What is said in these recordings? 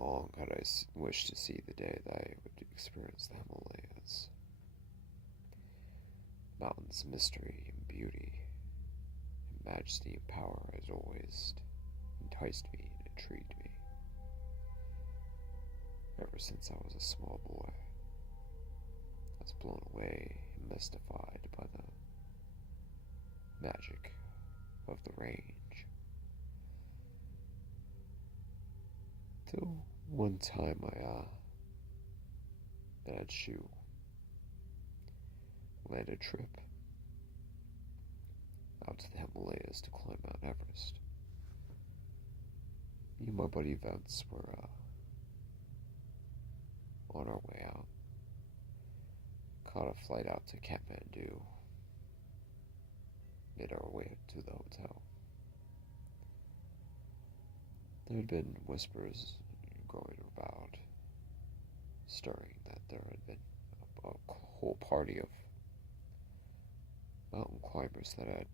long had I wished to see the day that I would experience the Himalayas. Mountains' mystery and beauty, and majesty and power as always enticed me and intrigued me. Ever since I was a small boy, I was blown away and mystified by the magic of the range. Till one time I managed to land a trip out to the Himalayas to climb Mount Everest. Me and my buddy Vince were on our way out. Caught a flight out to Kathmandu. Made our way to the hotel. There had been whispers going about, stirring, that there had been a whole party of mountain climbers that had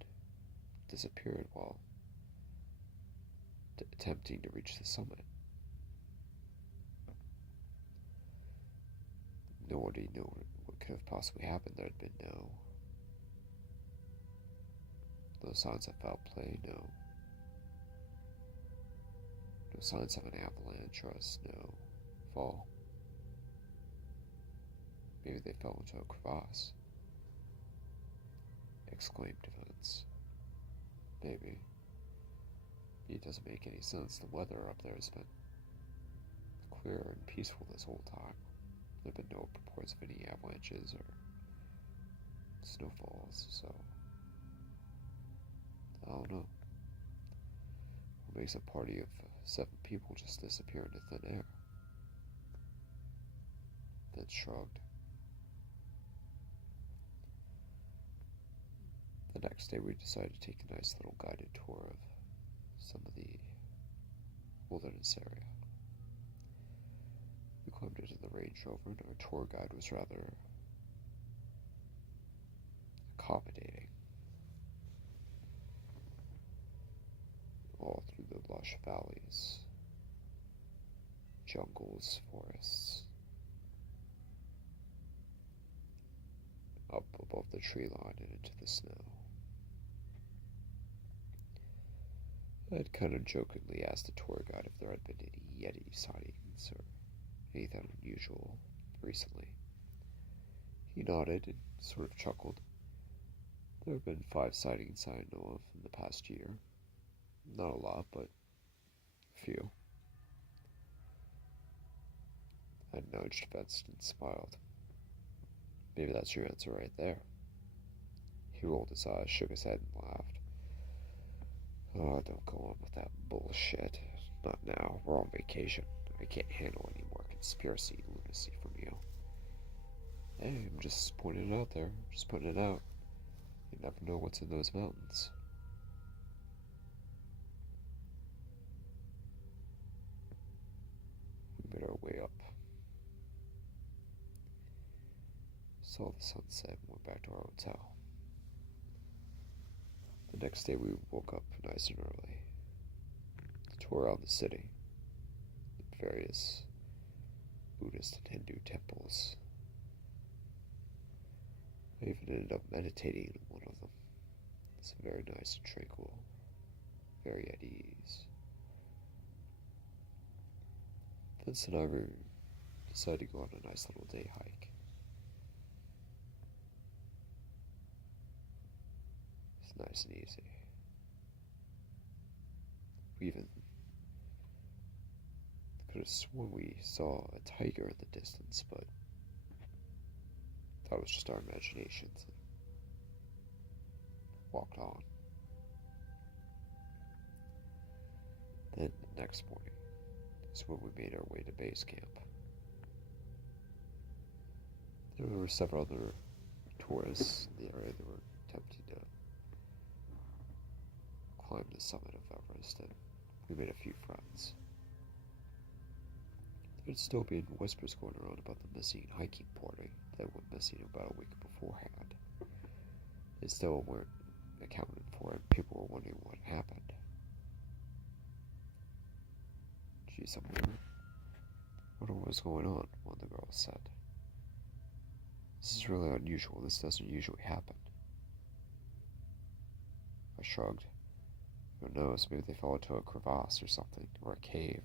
disappeared while attempting to reach the summit. Nobody knew what could have possibly happened. There had been no signs of foul play, no signs of an avalanche or a snow fall. Maybe they fell into a crevasse, exclaimed Vince. Maybe. It doesn't make any sense. The weather up there has been clear and peaceful this whole time. There have been no reports of any avalanches or snowfalls, so I don't know. What makes a party of 7 people just disappear into thin air? Then shrugged. The next day we decided to take a nice little guided tour of some of the wilderness area. We climbed into the Range Rover and our tour guide was rather accommodating. All through the lush valleys, jungles, forests, up above the tree line and into the snow. I had kind of jokingly asked the tour guide if there had been any Yeti sightings or anything unusual recently. He nodded and sort of chuckled. There have been 5 sightings I know of in the past year. Not a lot, but a few. I nudged Vince and smiled. Maybe that's your answer right there. He rolled his eyes, shook his head, and laughed. Oh, don't go on with that bullshit. Not now. We're on vacation. I can't handle any more conspiracy lunacy from you. Hey, I'm just pointing it out there. Just putting it out. You never know what's in those mountains. We made our way up. Saw the sunset and went back to our hotel. The next day we woke up nice and early. To tour around the city. Various Buddhist and Hindu temples. I even ended up meditating in one of them. It's very nice and tranquil. Very at ease. Vince and I decided to go on a nice little day hike. It's nice and easy. We even could have sworn we saw a tiger in the distance, but that was just our imaginations. And walked on. Then the next morning is when we made our way to base camp. There were several other tourists in the area that were attempting to climb the summit of Everest, and we made a few friends. There had still been whispers going around about the missing hiking party that went missing about a week beforehand. They still weren't accounted for, and people were wondering what happened. Geez, I'm here. I wonder what was going on, one of the girls said. This is really unusual. This doesn't usually happen. I shrugged. Who knows, maybe they fell into a crevasse or something, or a cave.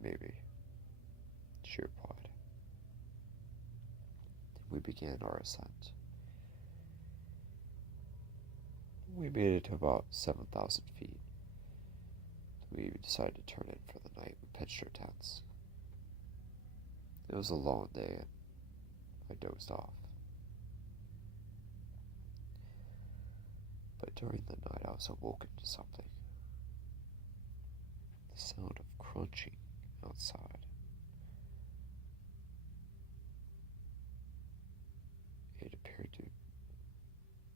Maybe, she replied. We began our ascent. We made it to about 7,000 feet. We decided to turn in for the night. We pitched our tents. It was a long day, and I dozed off. But during the night, I was awoken to something. The sound of crunching outside. It appeared to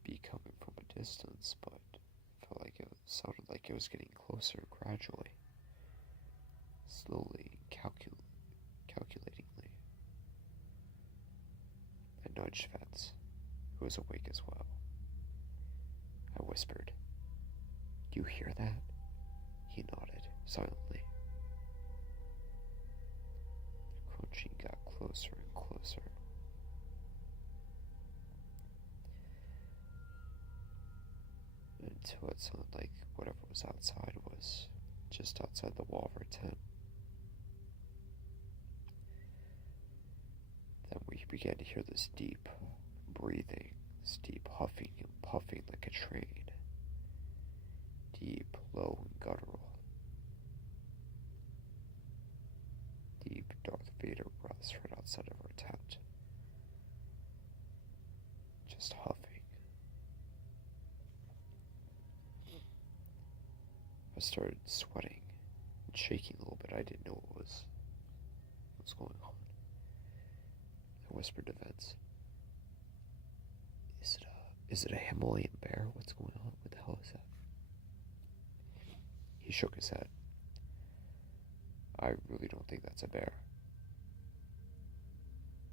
be coming from a distance, but felt like it sounded like it was getting closer gradually, slowly, calculatingly. I nudged Vance, who was awake as well. I whispered, "Do you hear that?" He nodded silently. The crunching got closer and closer. Until it sounded like whatever was outside was just outside the wall of our tent. Then we began to hear this deep breathing, this deep huffing and puffing like a train. Deep, low, and guttural. Deep Darth Vader breaths right outside of our tent. Just huffing. I started sweating and shaking a little bit. I didn't know what was going on. I whispered to Vince, Is it a Himalayan bear? What's going on? What the hell is that?" He shook his head. "I really don't think that's a bear."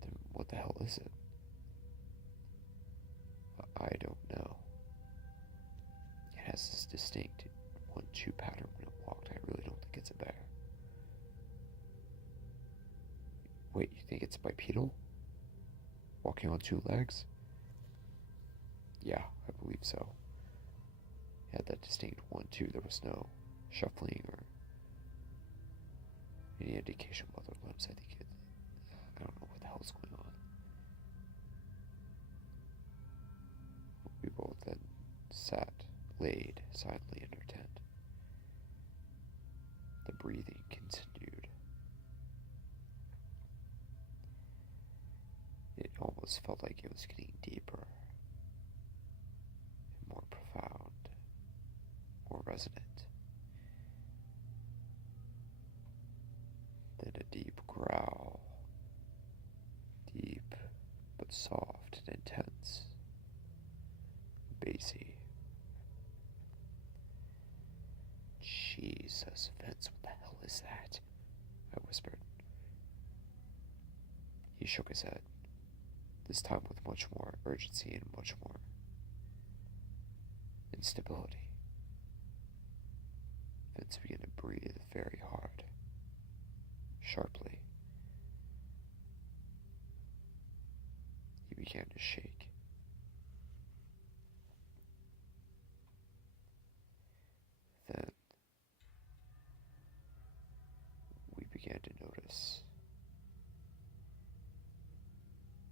"Then what the hell is it?" "I don't know. It has this distinct 1-2 pattern when it walked. I really don't think it's a bear." "Wait, you think it's bipedal? Walking on 2 legs?" "Yeah, I believe so. It had that distinct 1-2. There was no shuffling or any indication of other limbs. I don't know what the hell's going on." We both then laid silently in our tent. The breathing continued. It almost felt like it was getting deeper and more profound, more resonant. Then a deep growl, deep but soft and intense, bassy. "Jesus, Vince, what the hell is that?" I whispered. He shook his head, this time with much more urgency and much more instability. Vince began to breathe very hard, sharply. He began to shake. Then we began to notice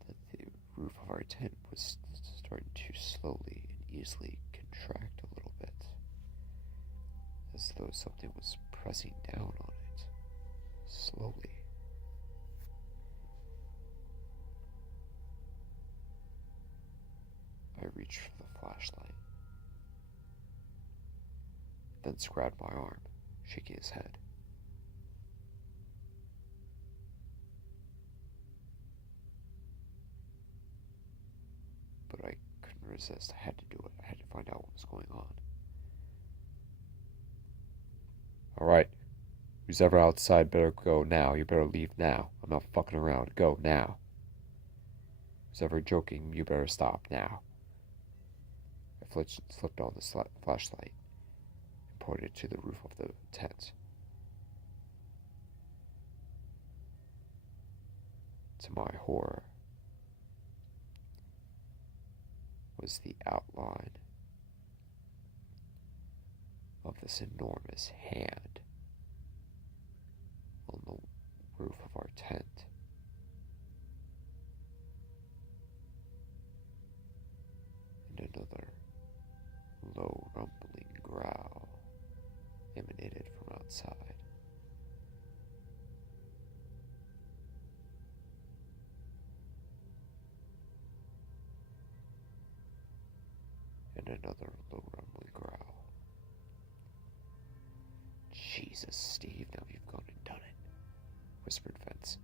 that the roof of our tent was starting to slowly and easily contract a little bit, as though something was pressing down on it, slowly. I reached for the flashlight. Vince grabbed my arm, shaking his head. But I couldn't resist. I had to do it. I had to find out what was going on. "All right. Who's ever outside better go now. You better leave now. I'm not fucking around. Go now. Who's ever joking, you better stop now." I flipped on the flashlight and pointed to the roof of the tent. To my horror, was the outline of this enormous hand on the roof of our tent. And another low rumbling growl emanated from outside. And another low rumbling growl. Jesus, Steve, now you've gone and done it, whispered Vince.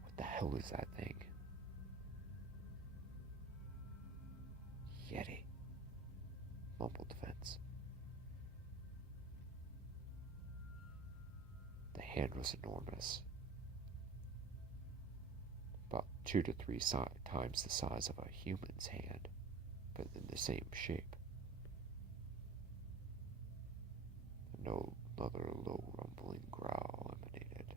What the hell is that thing? Yeti, mumbled Vince. The hand was enormous, about 2 to 3 times the size of a human's hand, but in the same shape. Another low rumbling growl emanated.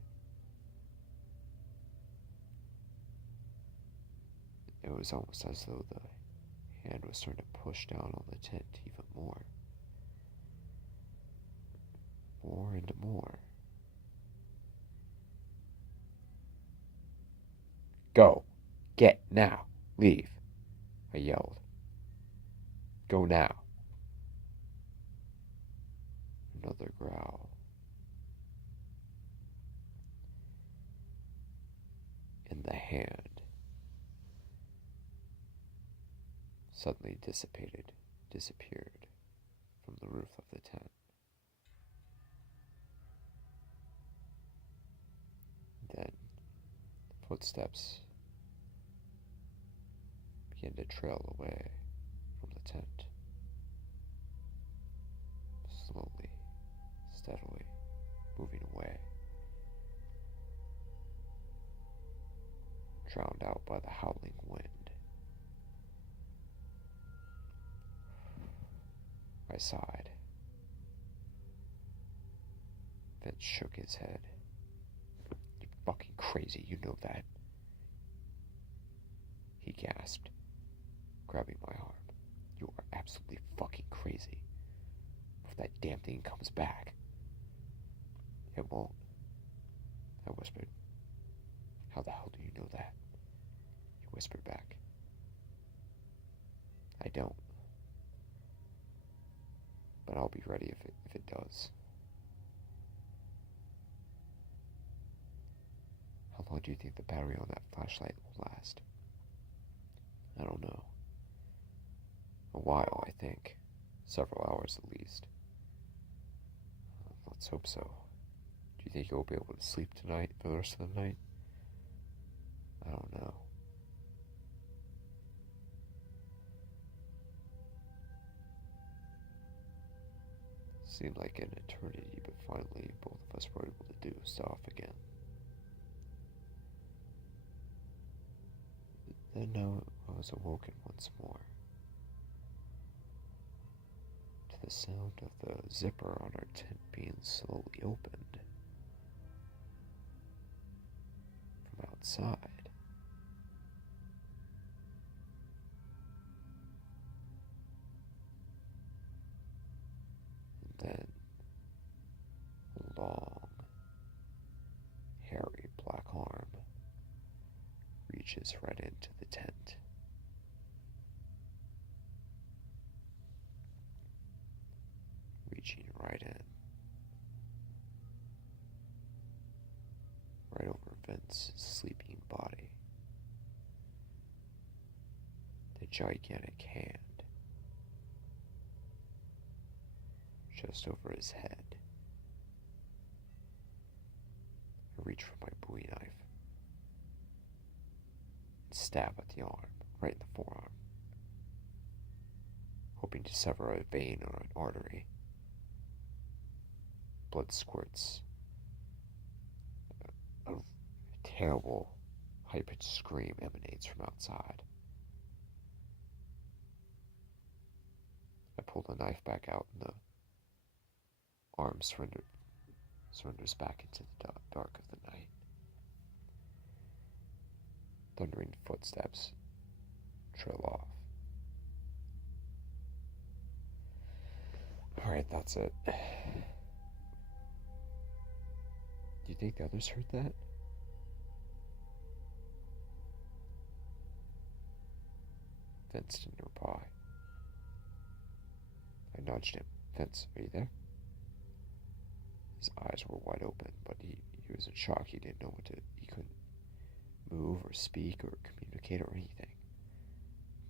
It was almost as though the hand was starting to push down on the tent even more. More and more. Go! Get now! Leave! I yelled. Go now! Another growl. And the hand suddenly disappeared from the roof of the tent. Then footsteps began to trail away from the tent, slowly, steadily moving away, drowned out by the howling wind. I sighed. Vince shook his head. You're fucking crazy, you know that. He gasped, grabbing my arm. You are absolutely fucking crazy. If that damn thing comes back. It won't, I whispered. How the hell do you know that? He whispered back. I don't. But I'll be ready if it does. How long do you think the battery on that flashlight will last? I don't know. A while, I think. Several hours at least. Let's hope so. Do you think you'll be able to sleep tonight for the rest of the night? I don't know. Seemed like an eternity, but finally both of us were able to doze off again. Then I was awoken once more to the sound of the zipper on our tent being slowly opened from outside. And then a long, hairy black arm reaches right into the tent. Reaching right in. Right over Vince's sleeping body. The gigantic hand just over his head. I reach for my Bowie knife and stab at the arm, right in the forearm, hoping to sever a vein or an artery. Blood squirts. A terrible, high-pitched scream emanates from outside. I pull the knife back out and the arm surrenders back into the dark of the night. Thundering footsteps trail off. Alright, that's it. Do you think the others heard that? Vince didn't reply. I nudged him. Vince, are you there? His eyes were wide open, but he was in shock. He didn't know he couldn't move or speak or communicate or anything.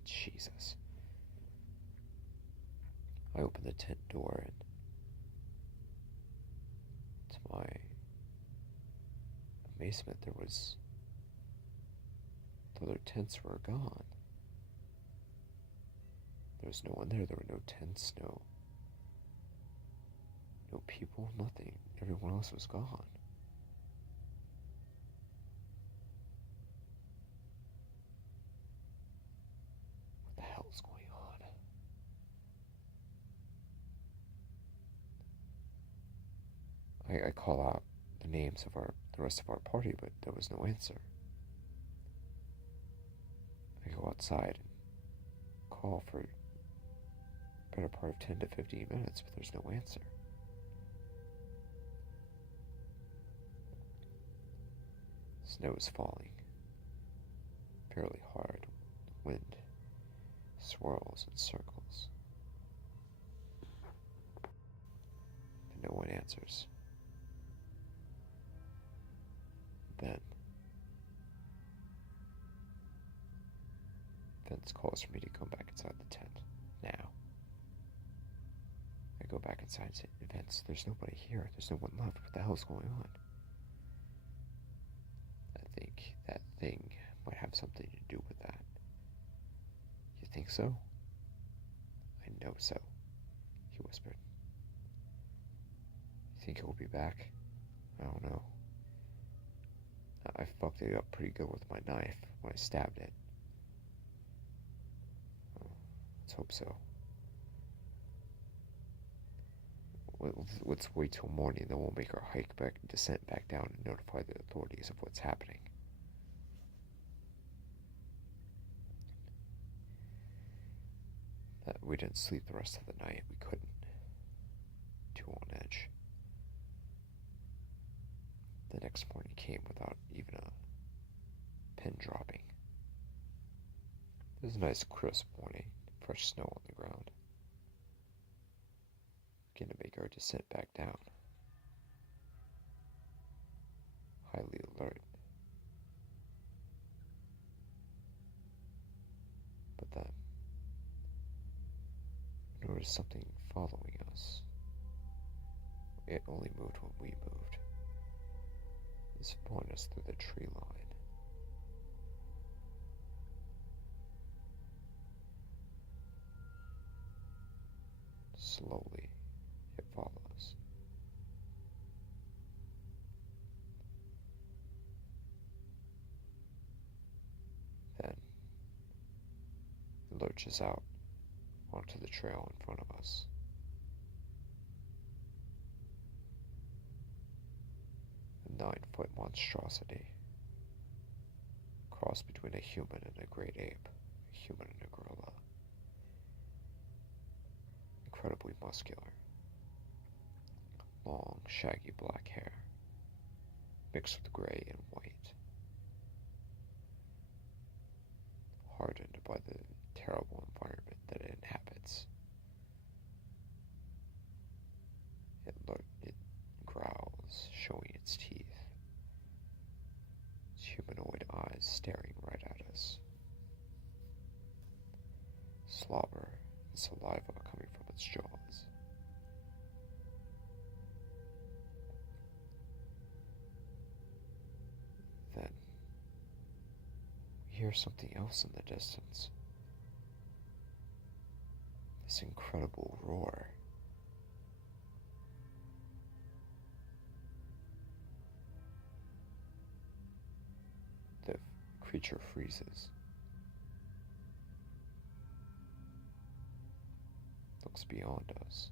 Jesus. I opened the tent door and, to my amazement, the other tents were gone. There was no one there. There were no tents, no people, nothing. Everyone else was gone. What the hell is going on? I call out the names of the rest of our party, but there was no answer. I go outside and call for a better part of 10 to 15 minutes, but there's no answer. Snow is falling fairly hard. The wind swirls in circles. And no one answers. Then Vince calls for me to come back inside the tent. Now. I go back inside and say, Vince, there's nobody here. There's no one left. What the hell's going on? I think that thing might have something to do with that. You think so? I know so, he whispered. You think it will be back? I don't know. I fucked it up pretty good with my knife when I stabbed it. Let's hope so. Let's wait till morning, then we'll make our descent back down and notify the authorities of what's happening. We didn't sleep the rest of the night. We couldn't. Too on edge. The next morning came without even a pin dropping. It was a nice crisp morning, fresh snow on the ground. Began to make our descent back down. Highly alert. But then, I noticed something following us. It only moved when we moved. It was following us through the tree line. Slowly, it follows. Then, it lurches out onto the trail in front of us. A 9-foot monstrosity. Cross between a human and a great ape. A human and a gorilla. Incredibly muscular. Long, shaggy black hair. Mixed with gray and white. Hardened by the terrible environment that it inhabits. It growls, showing its teeth. Its humanoid eyes staring right at us. Slobber and saliva coming from its jaws. Then, we hear something else in the distance. This incredible roar. The creature freezes. Looks beyond us.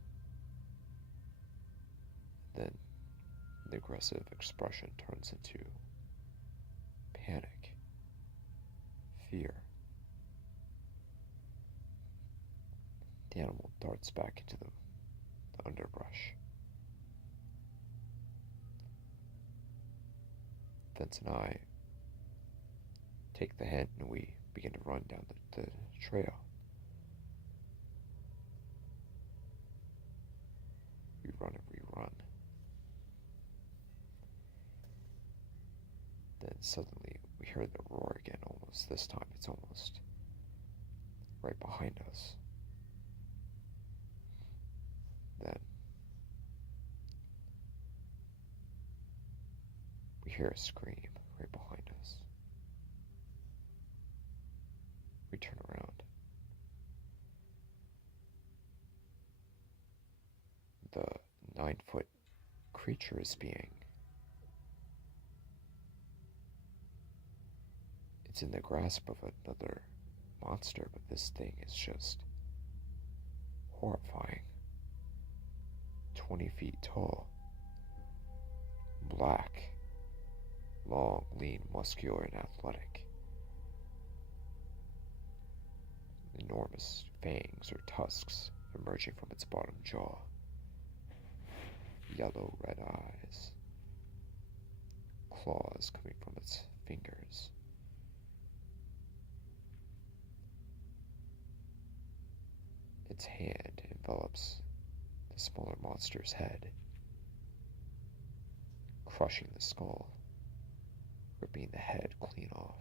Then the aggressive expression turns into panic. fear. The animal darts back into the underbrush. Vince and I take the hint and we begin to run down the trail. We run and we run. Then suddenly we hear the roar again. Almost this time it's almost right behind us. Then we hear a scream right behind us. We turn around. The 9-foot creature is it's in the grasp of another monster, but this thing is just horrifying. 20 feet tall, black, long, lean, muscular, and athletic. Enormous fangs or tusks emerging from its bottom jaw. Yellow red eyes. Claws coming from its fingers. Its hand envelops the smaller monster's head, crushing the skull, ripping the head clean off.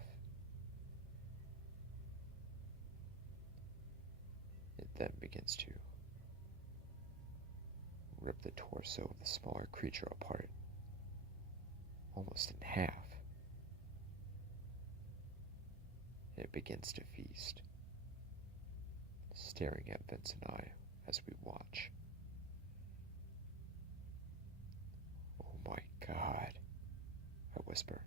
It then begins to rip the torso of the smaller creature apart, almost in half. And it begins to feast, staring at Vince and I as we watch. Oh my God, I whisper.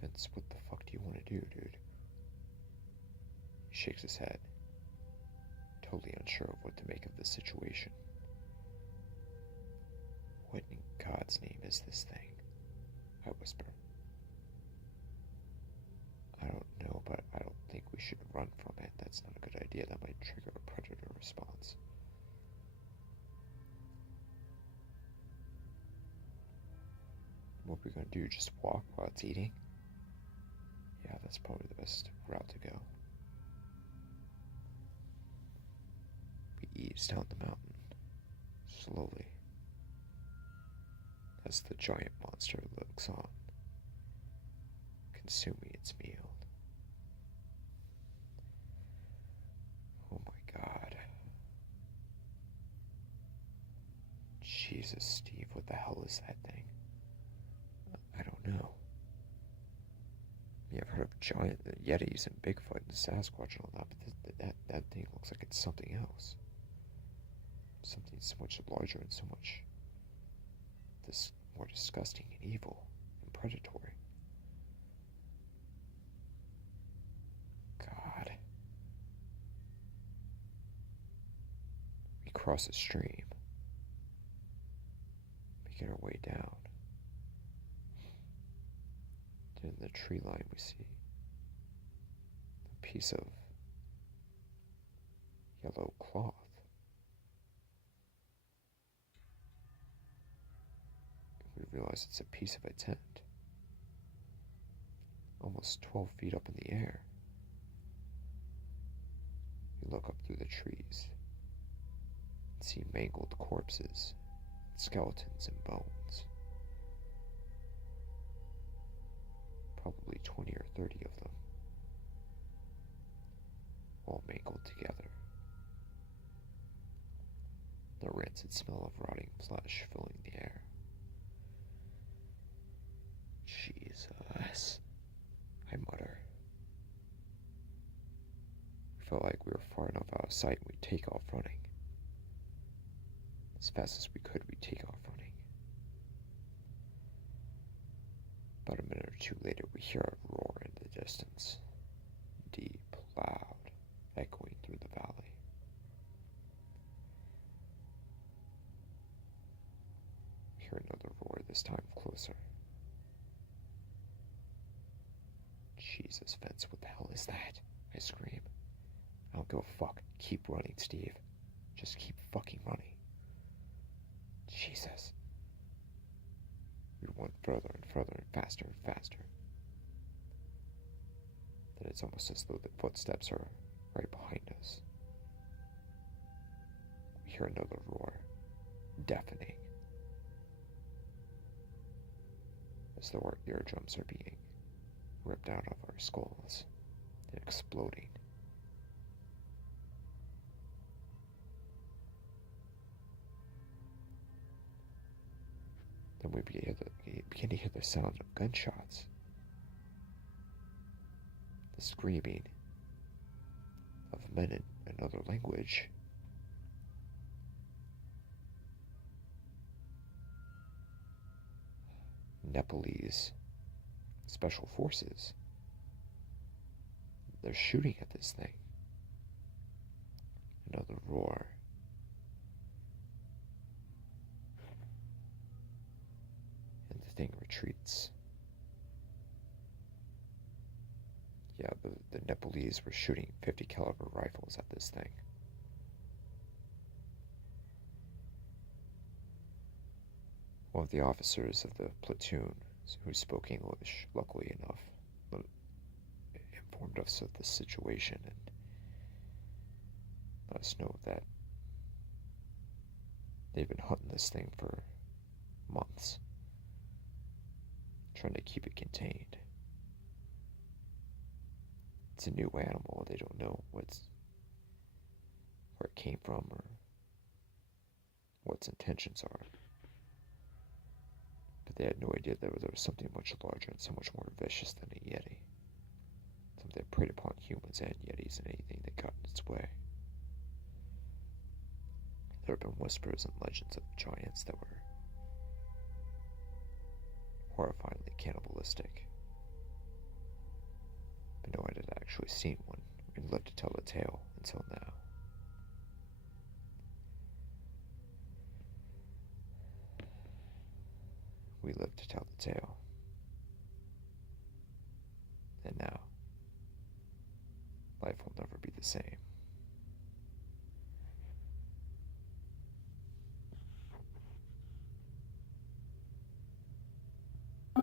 Vince, what the fuck do you want to do, dude? He shakes his head, totally unsure of what to make of this situation. What in God's name is this thing? I whisper. I don't know, but I don't think we should run from it. That's not a good idea. That might trigger a predator response. What are we gonna do? Just walk while it's eating? Yeah, that's probably the best route to go. We ease down the mountain, slowly, as the giant monster looks on, consuming its meal. Oh my God. Jesus, Steve, what the hell is that thing? I don't know. I've heard of giant Yetis and Bigfoot and Sasquatch and all that, but that thing looks like it's something else. Something so much larger and so much more disgusting and evil and predatory. God. We cross a stream, making our way down. In the tree line we see a piece of yellow cloth. We realize it's a piece of a tent, almost 12 feet up in the air. We look up through the trees and see mangled corpses, skeletons, and bones. Probably 20 or 30 of them, all mangled together. The rancid smell of rotting flesh filling the air. Jesus, I mutter. We felt like we were far enough out of sight and we take off running. As fast as we could, we take off running. About a minute or two later, we hear a roar in the distance, deep, loud, echoing through the valley. We hear another roar, this time closer. Jesus, Vince, what the hell is that? I scream. I don't give a fuck. Keep running, Steve. Just keep fucking running. Jesus. We went further and further and faster and faster. Then it's almost as though the footsteps are right behind us. We hear another roar, deafening, as though our eardrums are being ripped out of our skulls and exploding. Then we begin to hear the sound of gunshots, the screaming of men in another language. Nepalese special forces. They're shooting at this thing. Another roar. And the thing retreats. Yeah, the Nepalese were shooting 50 caliber rifles at this thing. One of the officers of the platoon, who spoke English, luckily enough, informed us of the situation and let us know that they've been hunting this thing for months, trying to keep it contained. It's a new animal. They don't know where it came from or what its intentions are. But they had no idea that there was something much larger and so much more vicious than a Yeti. Something that preyed upon humans and Yetis and anything that got in its way. There have been whispers and legends of giants that were horrifyingly cannibalistic. But no one had actually seen one and lived to tell the tale until now. We lived to tell the tale. And now, life will never be the same.